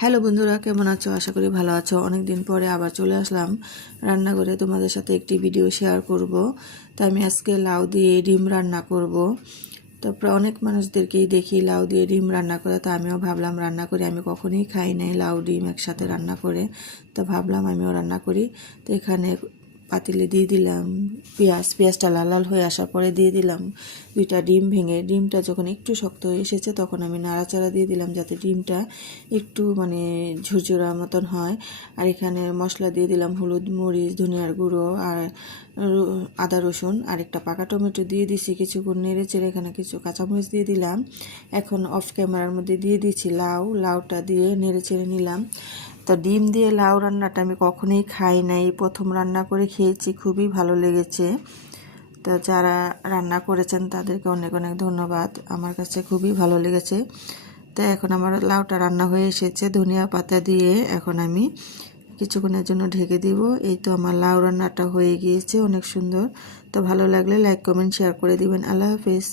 Hello বন্ধুরা, কেমন আছো? আশা করি ভালো আছো। অনেক দিন পরে আবার চলে আসলাম রান্নাঘরে, তোমাদের সাথে একটি ভিডিও শেয়ার করব। তো আমি আজকে লাউ দিয়ে ডিম রান্না করব। তারপরে অনেক মানুষদেরকেই দেখি লাউ দিয়ে ডিম রান্না করে, তো আমিও ভাবলাম রান্না করি। আমি কখনোই খাই নাই লাউ ডিম একসাথে রান্না করে, তো ভাবলাম আমিও রান্না করি। তো এখানে পাতিলে দিয়ে দিলাম পেঁয়াজটা লাল লাল হয়ে আসার পরে দিয়ে দিলাম 2টা ডিম ভেঙে। ডিমটা যখন একটু শক্ত হয়ে এসেছে তখন আমি নাড়াচাড়া দিয়ে দিলাম যাতে ডিমটা একটু ঝুরঝুরা মতন হয়। আর এখানে মশলা দিয়ে দিলাম হলুদ, মরিচ, ধনিয়ার গুঁড়ো আর আদা রসুন আর একটা পাকা টমেটো দিয়ে দিছি। কিছুক্ষণ নেড়ে চেড়ে এখানে কিছু কাঁচামরিচ দিয়ে দিলাম। এখন অফ ক্যামেরার মধ্যে দিয়ে দিচ্ছি লাউটা দিয়ে নেড়ে চেড়ে নিলাম। তো ডিম দিয়ে লাউ রান্নাটা আমি কখনোই খাই নাই, প্রথম রান্না করে খেয়েছি, খুবই ভালো লেগেছে। তো যারা রান্না করেছেন তাদেরকে অনেক অনেক ধন্যবাদ, আমার কাছে খুবই ভালো লেগেছে। তো এখন আমার লাউটা রান্না হয়ে এসেছে, ধনিয়া পাতা দিয়ে এখন আমি কিছুক্ষণের জন্য ঢেকে দিব। এই তো আমার লাউ রান্নাটা হয়ে গিয়েছে, অনেক সুন্দর। তো ভালো লাগলে লাইক, কমেন্ট, শেয়ার করে দিবেন। আল্লাহ হাফেজ।